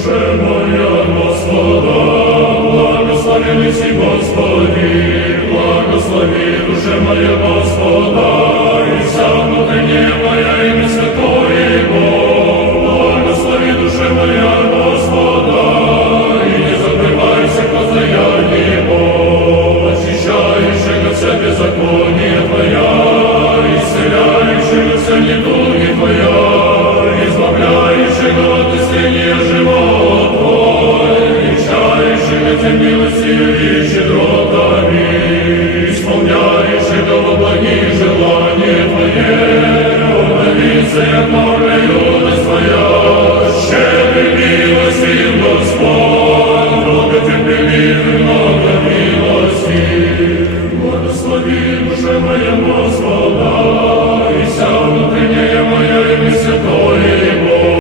душе моя Господа, благослови Лиси Господи, благослови душе моя Господа, и вся внутренняя моя имя Святое